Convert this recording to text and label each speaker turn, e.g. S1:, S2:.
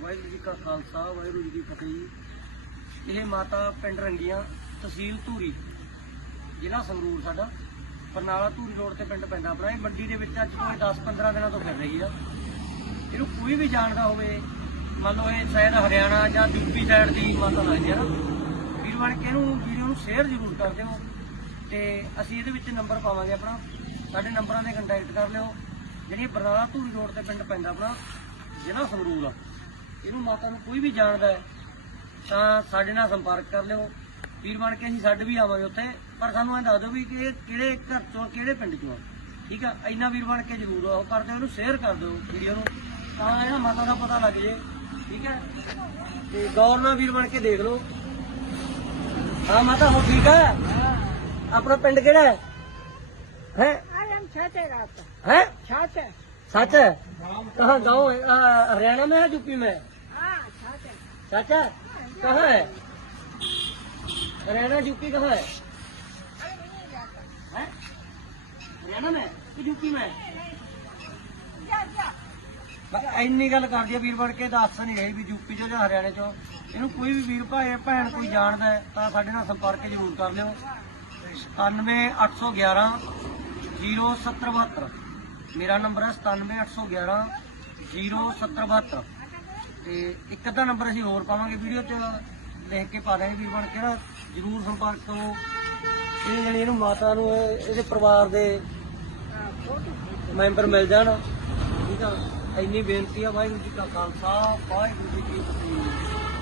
S1: ਵਾਹਿਗੁਰੂ ਜੀ ਕਾ ਖਾਲਸਾ, ਵਾਹਿਗੁਰੂ ਜੀ ਕੀ ਫਤਿਹ। ਇਹ ਮਾਤਾ ਪਿੰਡ ਰੰਗੀਆਂ, ਤਹਿਸੀਲ ਧੂਰੀ, ਜ਼ਿਲ੍ਹਾ ਸੰਗਰੂਰ ਸਾਡਾ। ਬਰਨਾਲਾ ਧੂਰੀ ਰੋਡ ਤੇ ਪਿੰਡ ਪੈਂਦਾ ਆਪਣਾ। ਇਹ ਮੰਡੀ ਦੇ ਵਿੱਚ ਅੱਜ ਤੋਂ 10-15 ਦਿਨਾਂ ਤੋਂ ਫਿਰ ਰਹੀ ਆ। ਇਹਨੂੰ ਕੋਈ ਵੀ ਜਾਣਦਾ ਹੋਵੇ, ਮੰਨ ਲਓ ਇਹ ਸ਼ਾਇਦ ਹਰਿਆਣਾ ਜਾਂ ਯੂਪੀ ਸਾਈਡ ਦੀ ਮਾਤਾ ਲੱਗਦੀ ਹੈ ਨਾ। ਵੀਰ ਬਣ ਕੇ ਇਹਨੂੰ ਵੀਡੀਓ ਨੂੰ ਸ਼ੇਅਰ ਜ਼ਰੂਰ ਕਰ ਦਿਓ। ਤੇ ਅਸੀਂ ਇਹਦੇ ਵਿੱਚ ਨੰਬਰ ਪਾਵਾਂਗੇ ਆਪਣਾ। ਸਾਡੇ ਨੰਬਰਾਂ ਤੇ ਕੰਟੈਕਟ ਕਰ ਲਿਓ। ਜਿਹੜੀ ਬਰਨਾਲਾ ਧੂਰੀ ਰੋਡ ਤੇ ਪਿੰਡ ਪੈਂਦਾ ਆਪਣਾ, ਜ਼ਿਲ੍ਹਾ ਸੰਗਰੂਰ ਆ। ਇਹਨੂੰ ਮਾਤਾ ਨੂੰ ਕੋਈ ਵੀ ਜਾਣਦਾ ਹੈ ਤਾਂ ਸਾਡੇ ਨਾਲ ਸੰਪਰਕ ਕਰ ਲਿਓ ਵੀਰ ਬਣ ਕੇ ਅਸੀਂ ਛੱਡ ਵੀ ਆਵਾਂਗੇ ਉੱਥੇ ਪਰ ਸਾਨੂੰ ਇਹ ਦੱਸ ਦਿਓ ਵੀ ਕਿ ਇਹ ਕਿਹੜੇ ਘਰ ਚੋਂ ਕਿਹੜੇ ਪਿੰਡ ਚੋਂ ਆ ਠੀਕ ਆ ਇੰਨਾ ਵੀਰ ਬਣ ਕੇ ਜ਼ਰੂਰ ਉਹ ਕਰ ਦਿਓ ਇਹਨੂੰ ਸ਼ੇਅਰ ਕਰ ਦਿਓ ਵੀਡੀਓ ਨੂੰ ਤਾਂ ਇਹਨਾਂ ਮਾਤਾ ਦਾ ਪਤਾ ਲੱਗ ਜੇ ਠੀਕ ਹੈ ਤੇ ਗੌਰ ਨਾਲ ਵੀਰ ਬਣ ਕੇ ਦੇਖ ਲਓ ਹਾਂ ਮਾਤਾ ਹੋ ਠੀਕ ਹੈ ਆਪਣਾ ਪਿੰਡ ਕਿਹੜਾ ਹੈ ਹੈ
S2: I am Chate Rata.
S1: है
S2: Chate.
S1: सच है कहाँ गाँव है आ, हरियाणा में है यूपी में है?
S2: Ah, Chate.
S1: सच है कहाँ है हरियाणा यूपी कहाँ है हैं? हरियाणा में कि यूपी में
S2: Yeah, yeah.
S1: ਬਸ ਇੰਨੀ ਗੱਲ ਕਰਦੀ ਆ ਵੀਰ ਬਣ ਕੇ ਦੱਸ ਨਹੀਂ ਰਹੀ ਵੀ ਯੂਪੀ ਚੋਂ ਜਾਂ ਹਰਿਆਣੇ ਚੋਂ ਇਹਨੂੰ ਕੋਈ ਵੀ ਵੀਰ ਭਾਏ ਭੈਣ ਕੋਈ ਜਾਣਦਾ ਹੈ ਤਾਂ ਸਾਡੇ ਨਾਲ ਸੰਪਰਕ ਜ਼ਰੂਰ ਕਰ ਲਿਓ 97811 0772 ਮੇਰਾ ਨੰਬਰ ਹੈ 97811 0772 ਤੇ ਇੱਕ ਅੱਧਾ ਨੰਬਰ ਅਸੀਂ ਹੋਰ ਪਾਵਾਂਗੇ ਵੀਡੀਓ 'ਚ, ਲਿਖ ਕੇ ਪਾ ਦਾਂਗੇ ਵੀਰ ਬਣ ਕੇ ਨਾ, ਜ਼ਰੂਰ ਸੰਪਰਕ ਕਰੋ। ਇਹ ਜਿਹੜੀ ਇਹਨੂੰ ਮਾਤਾ ਨੂੰ, ਇਹ- ਇਹਦੇ ਪਰਿਵਾਰ ਦੇ ਮੈਂਬਰ ਮਿਲ ਜਾਣ। ਠੀਕ ਆ? ਇੰਨੀ ਬੇਨਤੀ ਆ, ਵਾਹਿਗੁਰੂ ਜੀ ਕਾ ਖਾਲਸਾ, ਵਾਹਿਗੁਰੂ ਜੀ ਕੀ ਫਤਿਹ।